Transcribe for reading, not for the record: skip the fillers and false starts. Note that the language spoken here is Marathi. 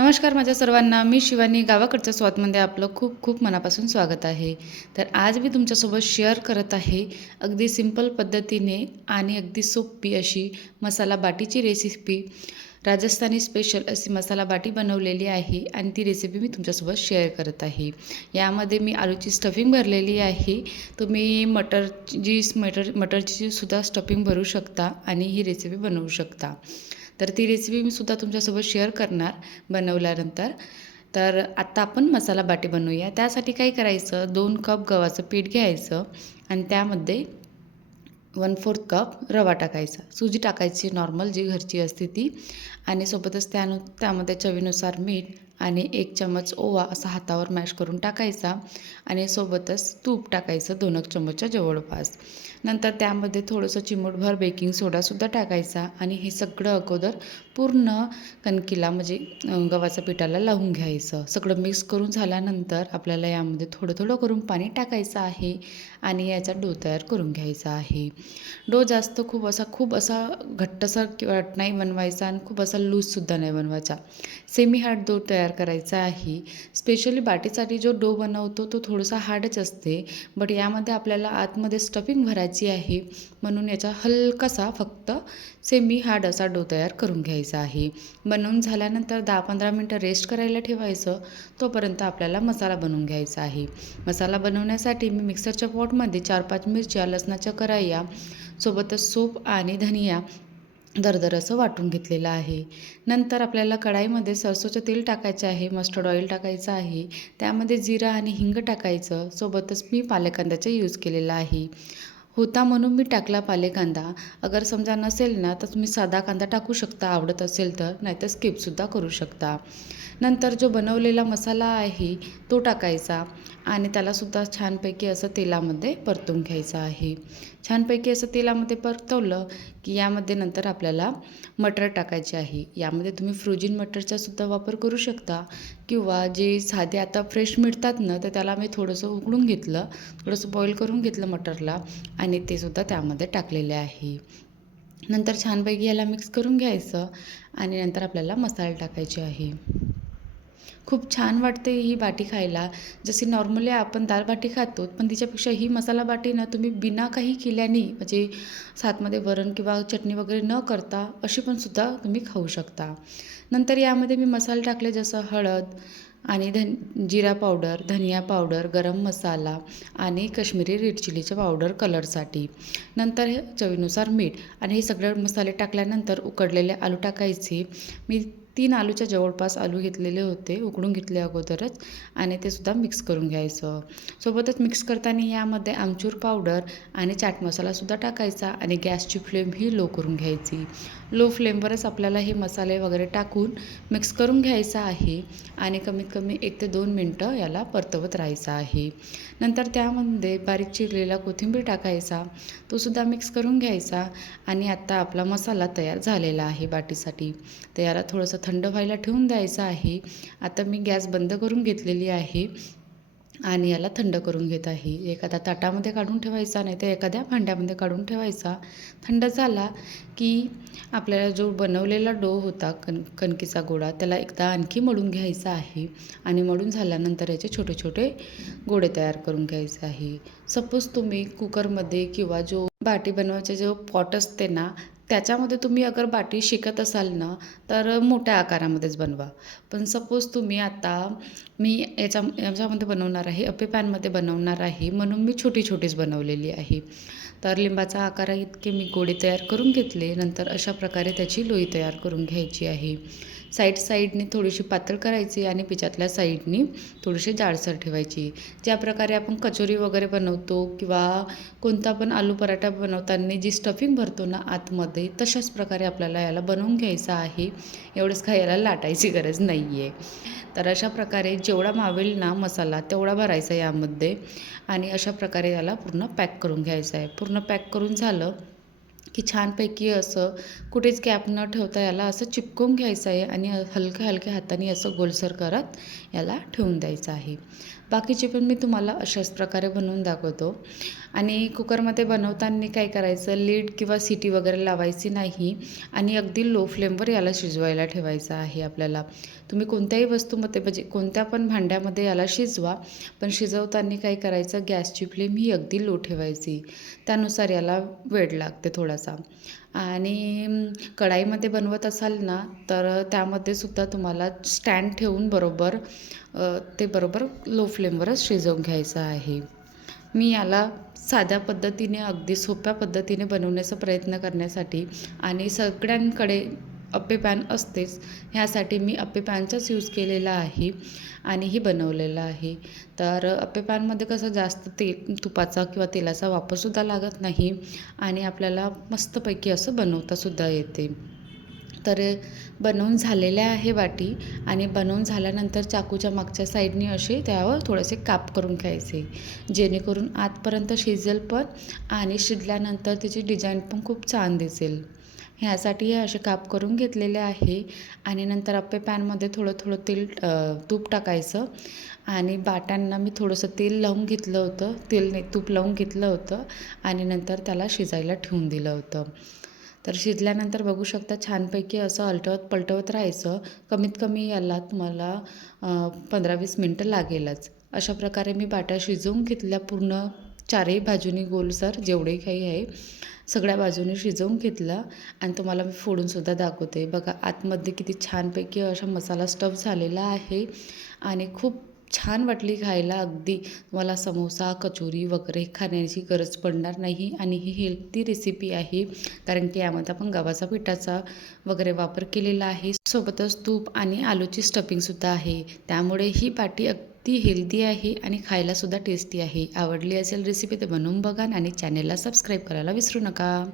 नमस्कार माझ्या सर्वांना. मी शिवानी. गावाकडच्या स्वादमध्ये आपलं खूप खूप मनापासून स्वागत आहे. तर आज मी तुमच्यासोबत शेअर करत आहे अगदी सिंपल पद्धतीने आणि अगदी सोपी अशी मसाला बाटीची रेसिपी. राजस्थानी स्पेशल अशी मसाला बाटी बनवलेली आहे आणि ती रेसिपी मी तुमच्यासोबत शेअर करत आहे. यामध्ये मी आलूची स्टफिंग भरलेली आहे. तुम्ही मटरची सुद्धा स्टफिंग भरू शकता आणि ही रेसिपी बनवू शकता. तर ती रेसिपी मी सुद्धा तुमच्यासोबत शेअर करणार बनवल्यानंतर. तर आत्ता आपण मसाला बाटी बनवूया. त्यासाठी काय करायचं, 2 कप गव्हाचं पीठ घ्यायचं आणि त्यामध्ये 1/4 कप रवा टाकायचा. सुजी टाकायची नॉर्मल जी घरची असते ती आणि सोबतच त्यामध्ये चवीनुसार मीठ आणि 1 चमच ओवा असा हातावर मॅश करून टाकायचा आणि सोबतच तूप टाकायचं 2 चमचच्या जवळपास. नंतर त्यामध्ये थोडंसं चिमूटभर बेकिंग सोडासुद्धा टाकायचा आणि हे सगळं अगोदर पूर्ण कणकीला म्हणजे गव्हाच्या पिठाला लावून घ्यायचं. सगळं मिक्स करून झाल्यानंतर आपल्याला यामध्ये थोडं थोडं करून पाणी टाकायचं आहे आणि याचा डो तयार करून घ्यायचा आहे. डो जास्त खूप असा घट्टसर किंवा नाही बनवायचा आणि खूप असा लूजसुद्धा नाही बनवायचा. सेमी हार्ड डो तयार करायचा आहे. स्पेशली बाटीसाठी जो डो बनवतो तो थोडासा हार्डच असते, बट यामध्ये आपल्याला आतमध्ये स्टफिंग भरायची आहे म्हणून याचा हलकासा फक्त सेमी हार्ड असा डो तयार करून घ्यायचा आहे. बनवून झाल्यानंतर 10-15 मिनटं रेस्ट करायला ठेवायचं. तोपर्यंत आपल्याला मसाला बनवून घ्यायचा आहे. मसाला बनवण्यासाठी मी मिक्सरच्या पॉटमध्ये 4-5 मिरच्या, लसणाच्या कराया, सोबतच सूप आणि धनिया दरदर असं वाटून घेतलेलं आहे. नंतर आपल्याला कढाईमध्ये सरसोचं तेल टाकायचं आहे, मस्टर्ड ऑइल टाकायचं आहे. त्यामध्ये जिरं आणि हिंग टाकायचं. सोबतच मी पालेकांद्याचा यूज केलेला आहे. होता म्हणून मी टाकला पालेकांदा. अगर समजा नसेल ना तर तुम्ही साधा कांदा टाकू शकता आवडत असेल तर, नाहीतर स्किपसुद्धा करू शकता. नंतर जो बनवलेला मसाला आहे तो टाकायचा आणि त्यालासुद्धा छानपैकी असं तेलामध्ये परतून घ्यायचं आहे. छानपैकी असं तेलामध्ये परतवलं की यामध्ये नंतर आपल्याला मटर टाकायचे आहे. यामध्ये तुम्ही फ्रोझन मटरचासुद्धा वापर करू शकता किंवा जे साधे आता फ्रेश मिळतात ना, तर त्याला मी थोडंसं उकळून घेतलं, थोडंसं बॉईल करून घेतलं मटरला आणि ते सुद्धा त्यामध्ये टाकलेले आहे. नंतर छानपैकी याला मिक्स करून घ्यायचं आणि नंतर आपल्याला मसाले टाकायचे आहे. खूप छान वाटते ही बाटी खायला. जशी नॉर्मली आपण दाल बाटी खातो, पण तिच्यापेक्षा ही मसाला बाटी ना तुम्ही बिना काही केल्याने म्हणजे सातमध्ये वरण किंवा चटणी वगैरे न करता अशी पण सुद्धा तुम्ही खाऊ शकता. नंतर यामध्ये मी मसाले टाकले जसं हळद आणि जिरा पावडर, धनिया पावडर, गरम मसाला आणि काश्मीरी रेड चिलीचं पावडर कलरसाठी. नंतर हे चवीनुसार मीठ आणि हे सगळे मसाले टाकल्यानंतर उकडलेले आलू टाकायचे. मी 3 आलूच्या जवळपास आलू घेतलेले होते, उकडून घेतले अगोदरच आणि ते सुद्धा मिक्स करून घ्यायचं. सोबतच मिक्स करताना यामध्ये आमचूर पावडर आणि चाट मसालासुद्धा टाकायचा आणि गॅसची फ्लेम ही लो करून घ्यायची. लो फ्लेमवरच आपल्याला हे मसाले वगैरे टाकून मिक्स करून घ्यायचा आहे आणि कमीत कमी 1 ते 2 मिनटं याला परतवत राहायचं आहे. नंतर त्यामध्ये बारीक चिरलेला कोथिंबीर टाकायचा, तो सुद्धा मिक्स करून घ्यायचा आणि आत्ता आपला मसाला तयार झालेला आहे बाटीसाठी. तर याला थोडंसं थंड व्हायला ठेवून द्यायचं आहे. आता मी गॅस बंद करून घेतलेली आहे आणि याला थंड करून घेत आहे. एखाद्या ताटामध्ये काढून ठेवायचा, नाही तर एखाद्या भांड्यामध्ये काढून ठेवायचा. थंड झाला की आपल्याला जो बनवलेला डो होता कणकीचा गोळा, त्याला एकदा आणखी मळून घ्यायचा आहे आणि मळून झाल्यानंतर याचे छोटे छोटे गोळे तयार करून घ्यायचे आहे. सपोज तुम्ही कुकरमध्ये किंवा जो बाटी बनवायचे जो पॉट असते ना, त्याच्यामध्ये तुम्ही अगर बाटी शिकत असाल ना तर मोठ्या आकारामध्येच बनवा. पण सपोज तुम्ही आता मी याच्यामध्ये बनवणार आहे, अप्पे पॅनमध्ये बनवणार आहे म्हणून मी छोटी छोटीच बनवलेली आहे. तर लिंबाचा आकार इतके मी गोळे तयार करून घेतले. नंतर अशा प्रकारे त्याची लोई तयार करून घ्यायची आहे. साईडनी थोडीशी पातळ करायची आणि पिठातल्या साईडनी थोडीशी जाडसर ठेवायची. ज्या प्रकारे आपण कचोरी वगैरे बनवतो किंवा कोणता पण आलू पराठा बनवताना जी स्टफिंग भरतो ना आतमध्ये, तशाच प्रकारे आपल्याला याला बनवून घ्यायचं आहे. एवढंच काय याला लाटायची गरज नाही आहे. तर अशा प्रकारे जेवढा मावेल ना मसाला तेवढा भरायचा यामध्ये आणि अशा प्रकारे याला पूर्ण पॅक करून घ्यायचं आहे. पूर्ण पॅक करून झालं की छानपैकी असं कुठेच गॅप न ठेवता याला असं चिपकवून घ्यायचं आहे आणि हलक्या हलक्या हाताने असं गोलसर करत याला ठेवून द्यायचं आहे. बाकीचे पण मी तुम्हाला अशाच प्रकारे बनवून दाखवतो. आणि कुकरमध्ये बनवताना काय करायचं, लीड किंवा सिटी वगैरे लावायची नाही आणि अगदी लो फ्लेमवर याला शिजवायला ठेवायचं आहे आपल्याला. तुम्ही कोणत्याही वस्तूमध्ये म्हणजे कोणत्या पण भांड्यामध्ये याला शिजवा, पण शिजवताना काय करायचं, गॅसची फ्लेम ही अगदी लो ठेवायची. त्यानुसार याला वेळ लागते थोडासा. आणि कढाईमध्ये बनवत असाल ना, तर त्यामध्ये सुद्धा तुम्हाला स्टँड ठेवून ते बरोबर लो फ्लेमवरच शिजवून घ्यायचं आहे. मी याला साध्या पद्धतीने, अगदी सोप्या पद्धतीने बनवण्याचा प्रयत्न करण्यासाठी आणि सगळ्यांकडे अप्पे पॅन असतेच, ह्यासाठी मी अप्पे पॅनचाच यूज केलेला आहे आणि ही बनवलेलं आहे. तर अप्पे पॅनमध्ये कसं जास्त तुपाचा किंवा तेलाचा वापरसुद्धा लागत नाही आणि आपल्याला मस्तपैकी असं बनवतासुद्धा येते. तर बनवून झालेल्या आहे बाटी आणि बनवून झाल्यानंतर चाकूच्या मागच्या साईडने असे त्यावर थोडेसे काप करून घ्यायचे, जेणेकरून आतपर्यंत शिजेल पण आणि शिजल्यानंतर त्याची डिझाईन पण खूप छान दिसेल. ह्यासाठी हे असे काप करून घेतलेले आहे आणि नंतर अप्पे पॅनमध्ये तूप टाकायचं आणि बाटांना मी थोडंसं तेल लावून घेतलं होतं, तेल नाही तूप लावून घेतलं होतं आणि नंतर त्याला शिजायला ठेवून दिलं होतं. तर शिजल्यानंतर बघू शकता छानपैकी असं पलटवत राहायचं. कमीत कमी याला तुम्हाला 15-20 मिनटं लागेलच. अशा प्रकारे मी बाट्या शिजवून घेतल्या पूर्ण चारही बाजूनी गोलसर जेवढे काही आहे सगळ्या बाजूनी शिजवून घेतलं आणि तुम्हाला मी फोडूनसुद्धा दाखवते. बघा आतमध्ये किती छानपैकी असा मसाला स्टफ झालेला आहे आणि खूप छान वाटली खायला. अगदी तुम्हाला समोसा, कचोरी वगैरे खाण्याची गरज पडणार नाही आणि ही हेल्दी रेसिपी आहे, कारण की यामध्ये आपण गव्हाचा पिठाचा वगैरे वापर केलेला आहे. सोबतच तूप आणि आलूची स्टफिंगसुद्धा आहे. त्यामुळे ही पाटी अगदी हेल्दी आहे आणि खायलासुद्धा टेस्टी आहे. आवडली असेल रेसिपी तर बनवून बघा आणि चॅनेलला सबस्क्राईब करायला विसरू नका.